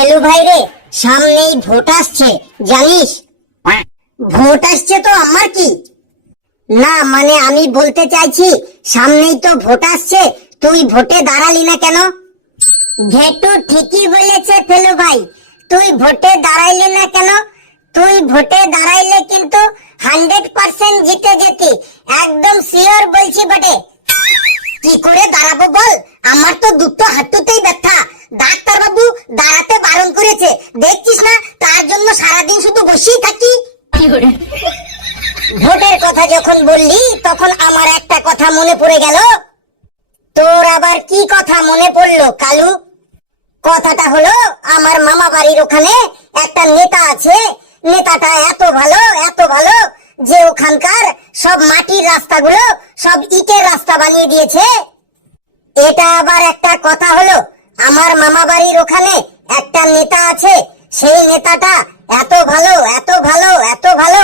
ফেলু ভাই রে, সামনেই ভোট আসছে জানিস? ভোট আসছে তো আমার কি না, মানে আমি বলতে চাইছি সামনেই তো ভোট আসছে, তুই ভোটে দাঁড়ালি না কেন? ঘেটু ঠিকই বলেছে ফেলু ভাই, তুই ভোটে দাঁড়াইলি না কেন? তুই ভোটে দাঁড়াইলে কিন্তু 100% জিতে যেতি, একদম শিওর বলছি বটে। কি করে দাঁড়াবো বল, আমার তো দুটো হাঁটুতেই ব্যথা, ডাক্তার বাবু দাঁড়াতে বারণ করেছে, দেখছিস না? তার জন্য সারাদিন শুধু বসেই থাকি। ভোটের কথা যখন বললি তখন আমার একটা কথা মনে পড়ে গেল। তোর আবার কি কথা মনে পড়লো কালু? কথাটা হলো, আমার মামা বাড়ির ওখানে একটা নেতা আছে, নেতাটা এত ভালো যে ওখানকার সব মাটির রাস্তাগুলো সব ইটের রাস্তা বানিয়ে দিয়েছে। এটা আবার একটা কথা হলো, আমার মামা বাড়ির ওখানে একটা নেতা আছে, সেই নেতাটা এত ভালো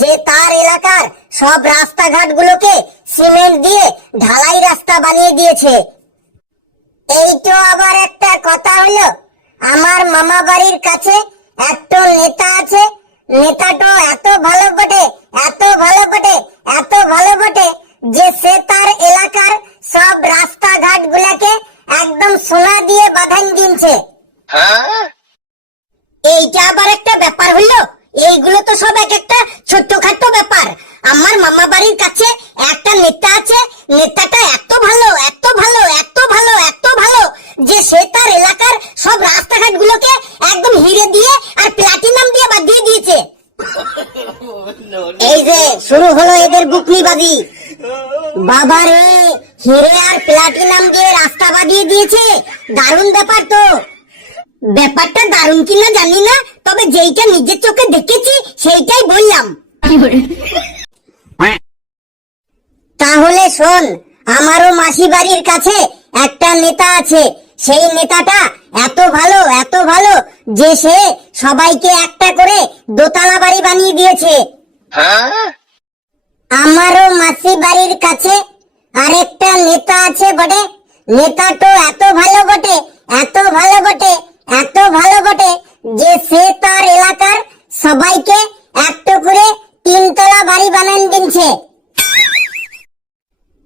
যে তার এলাকার সব রাস্তাঘাট গুলোকে সিমেন্ট দিয়ে ঢালাই রাস্তা বানিয়ে দিয়েছে। এই তো আবার একটা কথা হলো, আমার মামা বাড়ির কাছে একটা নেতা আছে, নেতাটা এত ভালো বটে যে সে তার এলাকার সব রাস্তাঘাট গুলাকে একদম সোনা দিয়ে বাঁধান দিয়েছে। এইটা আবার একটা ব্যাপার হলো, এইগুলো তো সব এক একটা ছোট্টখাট্টো ব্যাপার। আমার মামা বাড়ির কাছে একটা নেতা আছে, নেতাটা এত ভালো যে সে তার এলাকার সব রাস্তাঘাট গুলোকে একদম হিরে দিয়ে আর প্লাটিনাম দিয়ে বাঁধিয়ে দিয়েছে। এই যে শুরু হলো এদের বুকনিবাজি। বাবারে, হিরে আর প্লাটিনাম দিয়ে রাস্তা বাঁধিয়ে দিয়েছে, দারুণ ব্যাপার তো। ব্যাপারটা দারুণ কিনা জানি না, তবে যেইটা নিজের চোখে দেখেছি সেইটাই বললাম। তাহলে শোন, আমারও মাসি বাড়ির কাছে একটা নেতা আছে, সেই নেতাটা এত ভালো যে সে সবাইকে একটা করে দোতলা বাড়ি বানিয়ে দিয়েছে। আমারও মাসি বাড়ির কাছে আরেকটা নেতা আছে বটে, নেতাটা এত ভালো বটে যে সে তার এলাকার সবাইকে একটা করে 3 তলা বাড়ি বানিয়ে দিয়েছে।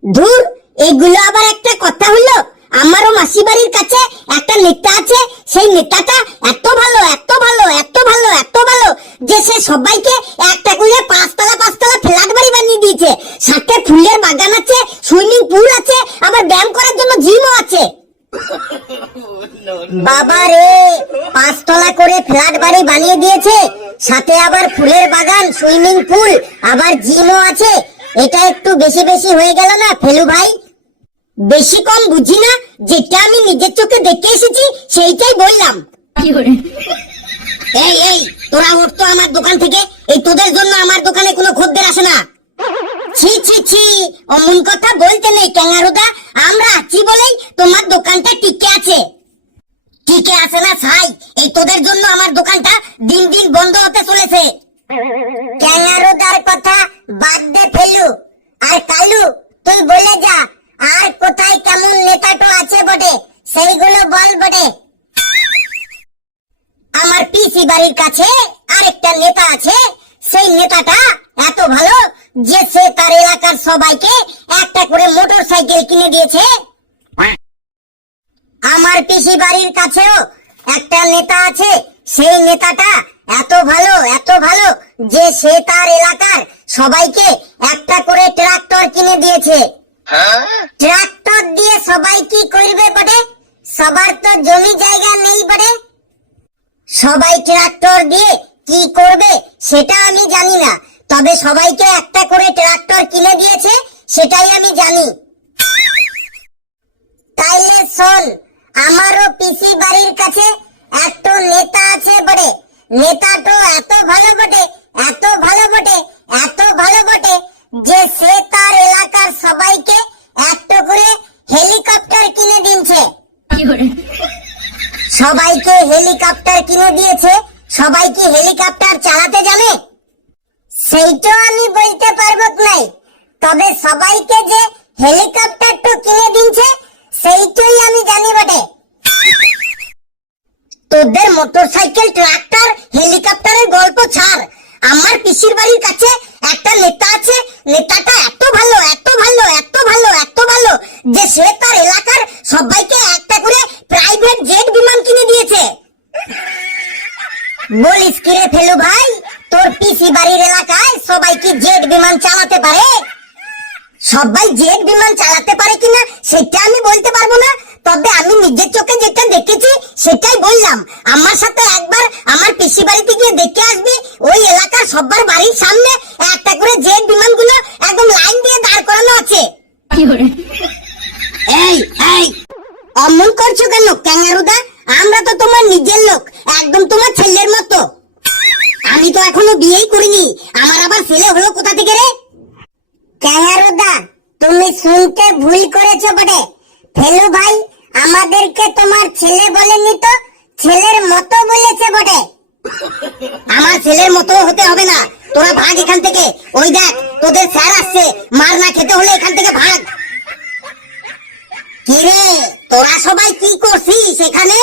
ধুর, এগুলো আবার একটা কথা হলো? আমারও মাসি বাড়ির কাছে একটা নেতা আছে, সেই নেতাটা এত ভালো যে সে সবাইকে একটা করে 5 তলা ফ্ল্যাট বাড়ি বানিয়ে দিয়েছে, সাথে ফুলের বাগান আছে, সুইমিং পুল আছে, আবার ব্যায়াম করার জন্য জিমও আছে। বাবা রে, 5 তলা করে ফ্ল্যাট বাড়ি বানিয়ে দিয়েছে, সাথে আবার ফুলের বাগান, সুইমিং পুল, আবার জিমও আছে। এটা একটু বেশি হয়ে গেল না ফেলু ভাই? বেশি কম বুঝি না, যেটা আমি নিজের চোখে দেখে এসেছি সেইটাই বললাম। এই তোরা ওঠ তো আমার দোকান থেকে, এই তোদের জন্য আমার দোকানে কোনো খদ্দের আসে না। ছি, অমন কথা বলতে নেই ক্যাঙ্গারুদা, আমরা আছি বলেই তোমার দোকানটা টিকে আছে না ছাই, এই তোদের জন্য আমার দোকানটা দিন বন্ধ হতে চলেছে। ক্যাঙ্গারুদার কথা বাদ দে ফেলু, আর কালু তুই বলে যা, আর কোথায় কেমন নেতাটা আছে বটে সেইগুলো বল বটে। আমার পিসি বাড়ির কাছে আরেকটা নেতা আছে, সেই নেতাটা এত ভালো যে সে তার এলাকার সবাইকে একটা করে মোটর সাইকেল কিনে দিয়েছে। আমার পিসি বাড়ির কাছেও একটা নেতা আছে, সেই নেতাটা এত ভালো যে সে তার এলাকার সবাইকে একটা করে ট্রাক্টর কিনে দিয়েছে। ট্রাক্টর দিয়ে সবাই কি করবে বটে? সবার তো জমি জায়গা নেই বটে, সবাই ট্রাক্টর দিয়ে কি করবে সেটা আমি জানি না, তবে সবাইকে একটা করে ট্রাক্টর কিনে দিয়েছে সেটাই আমি জানি। তাইলে শোন, আমারও পিসি বাড়ির কাছে একটা নেতা আছে বটে, নেতাটা এত ভালো বটে যে সে তার এলাকার সবাইকে একটা করে হেলিকপ্টার কিনে দিয়েছে। সবাইকে হেলিকপ্টার কিনে দিয়েছে, সবাই কি হেলিকপ্টার চালাতে জানে সেইটা আমি বলতে পারবো নাই, তবে সবাইকে যে হেলিকপ্টারটা কিনে দিয়েছে সেইটাই আমি জানি বটে। তোদের মোটরসাইকেল, ট্রাক্টর, হেলিকপ্টারের গল্প ছাড়। আমার পিসির বাড়ির কাছে একটা নেতা আছে, নেতাটা এত ভালো, এত ভালো, এত ভালো, এত ভালো যে সে তার এলাকার সবাইকে একটা করে প্রাইভেট জেট বিমান কিনে দিয়েছে। বলিস কি রে ফেলু ভাই, তোর পিসি বাড়ির এলাকায় সবাই কি জেট বিমান চালাতে পারে? সবাই জেট বিমান চালাতে পারে কিনা সেটা আমি বলতে পারবো না, তবে আমি নিজের চোখে যেটা দেখেছি সেটাই বললাম। আমার সাথে একবার আমার পিসি বাড়িতে গিয়ে দেখে আসবি, ওই এলাকার সবার বাড়ির সামনে একটা করে জেট বিমানগুলো একদম লাইন দিয়ে দাঁড় করানো আছে। এই এই অমন করছো কেন ক্যাঙ্গারুদা? আমরা তো তোমার নিজের লোক, একদম তোমার ছেলের মতো। আমি তো এখনো বিয়েই করিনি, আমার আবার ছেলে হলো কোথা থেকে রে? ক্যাঙ্গারুদা, তুমি শুনতে ভুল করেছো বটে। ফেলু ভাই আমাদেরকে তোমার ছেলে বলেনি তো, ছেলের মতো বলেছে বটে। আমার ছেলের মতো হতে হবে না, তোরা ভাগ এখান থেকে। ওই দেখ তোদের স্যার আসছে, মার না খেতে হলে এখান থেকে ভাগ। কি রে তোরা সবাই কি করছিস এখানে?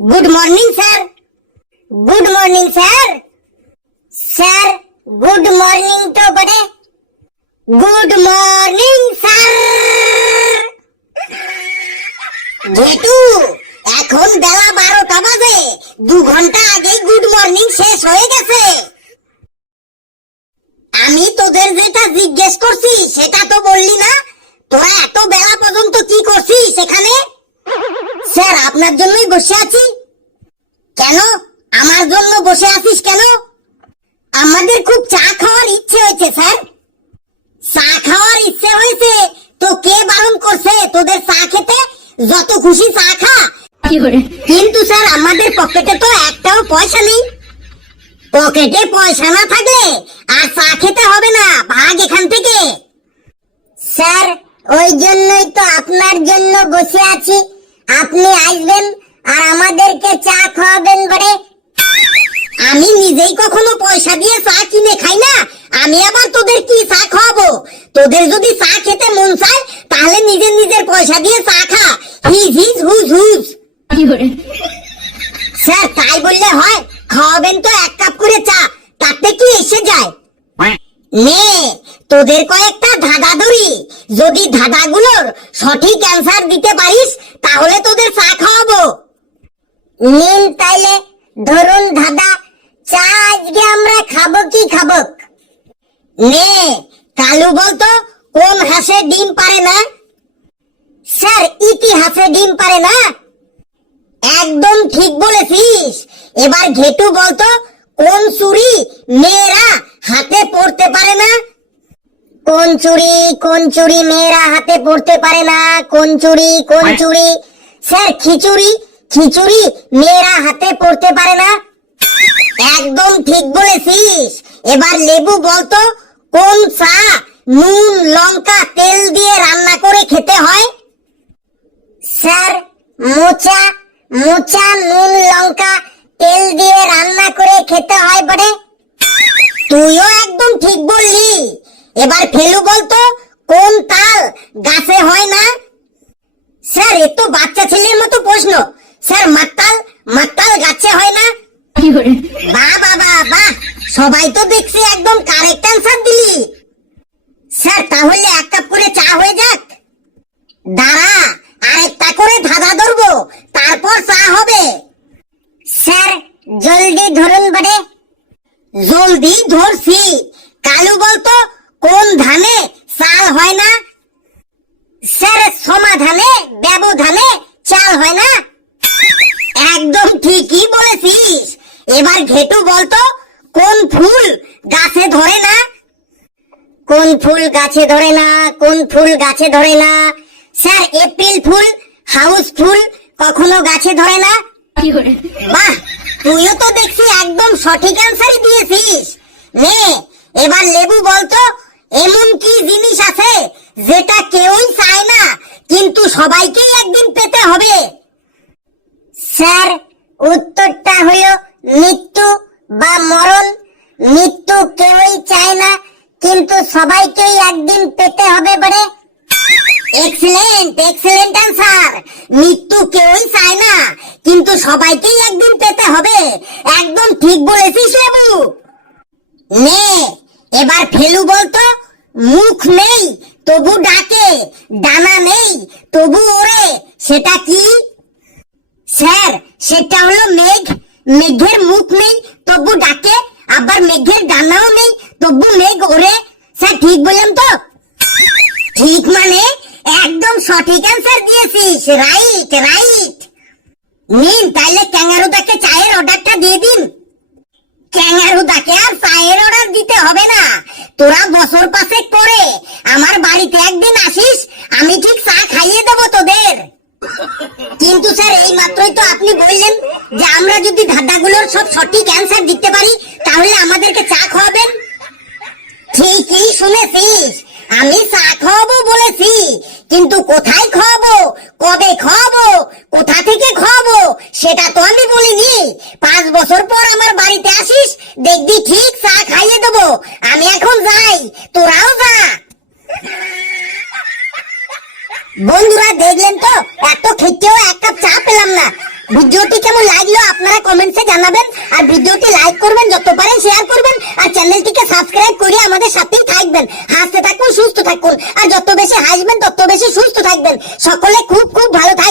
Good morning sir. Good morning sir. Sir good morning তো বটে। Good morning sir. ঘেটু, এখন বেলা 12টা বাজে, 2 ঘন্টা আগেই গুড মর্নিং শেষ হয়ে গেছে। আমি তোদের যেটা জিজ্ঞেস করছি সেটা তো বললি না। তোরা এত বেলা পর্যন্ত কি করছিস সেখানে? স্যার আপনার জন্যই বসে আছি। কেন আমার জন্য বসে আছিস কেন? আমাদের খুব চা খাওয়ার ইচ্ছে হয়েছে স্যার। চা খাওয়ার ইচ্ছে হয়েছে তো কে বারণ করছে তোদের চা খেতে? যত খুশি চা খা। কিন্তু স্যার আমাদের পকেটে তো একটাও পয়সা নেই। পকেটে পয়সা না থাকলে আর চা খেতে হবে না, ভাগ এখান থেকে। স্যার ওই জন্যই তো আপনার জন্য বসে আছি, আপনি আসবেন আর আমাদেরকে চা খাওয়াবেন বলে। আমি নিজেই কখনো পয়সা দিয়ে চা কিনে খাই না, আমি আবার তোদের কি চা খাওয়াবো? তোদের যদি চা খেতে মন চায় তাহলে নিজের নিজের পয়সা দিয়ে চা খা। His his whose whose. Sir তাই বললে হয়? খাওয়াবেন তো 1 কাপ করে চা, তাতে কি এসে যায়? নে তোদের কয়েকটা ধাঁধা ধরি, যদি ধাঁধাগুলোর সঠিক অ্যান্সার দিতে পারিস তাহলে তোদের চা খাওয়াবো। নিন তাইলে ধরুন ধাঁধা, চা আজকে আমরা খাবো কি খাবো? নে কালু বলতো কোন হাঁসে ডিম পারে না? স্যার ইতিহাসে ডিম পারে না। একদম ঠিক বলেছিস। এবার ঘেটু বলতো কোন চুড়ি মেয়েরা হাতে পরতে পারে না? কোন চুড়ি মেয়েরা হাতে পরতে পারে না? কোন চুড়ি? স্যার খিচুড়ি, খিচুড়ি মেয়েরা হাতে পরতে পারে না। একদম ঠিক বলেছিস। এবার লেবু বলতো কোন চা নুন লঙ্কা তেল দিয়ে রান্না করে খেতে হয়? স্যার মোচা, মোচা নুন লঙ্কা তেল দিয়ে রান্না করে খেতে হয় বটে। তুইও একদম ঠিক বললি। এবার ফেলু বলতো কোন তাল গাছে হয় না? স্যার এ তো বাচ্চা ছেলের মতো প্রশ্ন। স্যার মাতাল, মাতাল গাছে হয় না। বাহ বাবা বাহ, সবাই তো দেখছি একদম কারেক্ট অ্যান্সার দিলি। স্যার তাহলে 1 কাপ করে চা হয়ে যাক। দাঁড়া আরেকটা করে ধাঁধা ধরবো, তারপর চা হবে। স্যার জলদি ধরুন বটে। জলদি ধরছি। কালু বলতো কোন ধানে চাল হয় না? স্যার সমাধানে ব্যবধানে চাল হয় না। একদম ঠিকই বলেছিস। এবার ঘেটু বলতো কোন ফুল গাছে ধরে না? কোন ফুল গাছে ধরে না? কোন ফুল গাছে ধরে না? Sir April fool, house full কখনো গাছে ধরে না। বাহ, তুইও তো দেখছি একদম সঠিক অ্যান্সারই দিয়েছিস। নে এবার লেবু বলতো এমন কি জিনিস আছে যেটা কেউই চায় না কিন্তু সবাইকেই একদিন পেতে হবে? স্যার উত্তরটা হলো মৃত্যু বা মরণ। মৃত্যু কেউই চায় না কিন্তু সবাইকেই একদিন পেতে হবে বলে। Excellent, excellent answer. মৃত্যু কেউই চায় না কিন্তু সবাইকেই একদিন পেতে ঠিক বলেছিস লেবু। নে এবার ফেলু বলতো, মুখ নেই তবু ডাকে, ডানা নেই তবু ওড়ে, সেটা কি? স্যার সেটা হলো মেঘ। মেঘের মুখ নেই তবু ডাকে, আবার মেঘের ডানাও নেই তবু মেঘ ওড়ে। স্যার ঠিক বললাম তো? ঠিক মানে একদম সঠিক অ্যান্সার দিয়েছিস, রাইট রাইট। নিন তাইলে ক্যাঙ্গারুদাকে চায়ের অর্ডারটা দিয়ে দিন। ক্যাঙ্গারুদাকে আর চায়ের অর্ডার দিতে হবে না, তোরা বছর পাঁচেক পরে আমার বাড়িতে একদিন আসিস, আমি ঠিক চা খাইয়ে দেবো তোদের। কিন্তু স্যার এই মাত্রই তো আপনি বললেন যে আমরা যদি ধাঁধাগুলোর সব সঠিক অ্যান্সার দিতে পারি তাহলে আমাদেরকে চা খাওয়াবেন। ঠিকই শুনেছিস, আমি চা খাওয়াবো বলেছি, কিন্তু কোথায় খাওয়াবো, কবে খাওয়াবো, কোথা থেকে খাওয়াবো সেটা তো আমি বলিনি। 5 বছর পর আমার বাড়িতে আসিস, দেখবি ঠিক চা খাইয়ে দেবো। আমি এখন যাই, তোরাও যা। বন্ধুরা দেখলেন তো, এত খেতেও এক কাপ চা পেলাম না। ভিডিওটি কেমন লাগলো আপনারা কমেন্টসে জানাবেন, আর ভিডিওটি লাইক করবেন, যত পারেন শেয়ার করবেন, আর চ্যানেলটিকে সাবস্ক্রাইব করে আমাদের সাথেই থাকবেন। হাসতে থাকুন, সুস্থ থাকুন, আর যত বেশি হাসবেন তত বেশি সুস্থ থাকবেন। সকলে খুব খুব ভালো থাকবেন।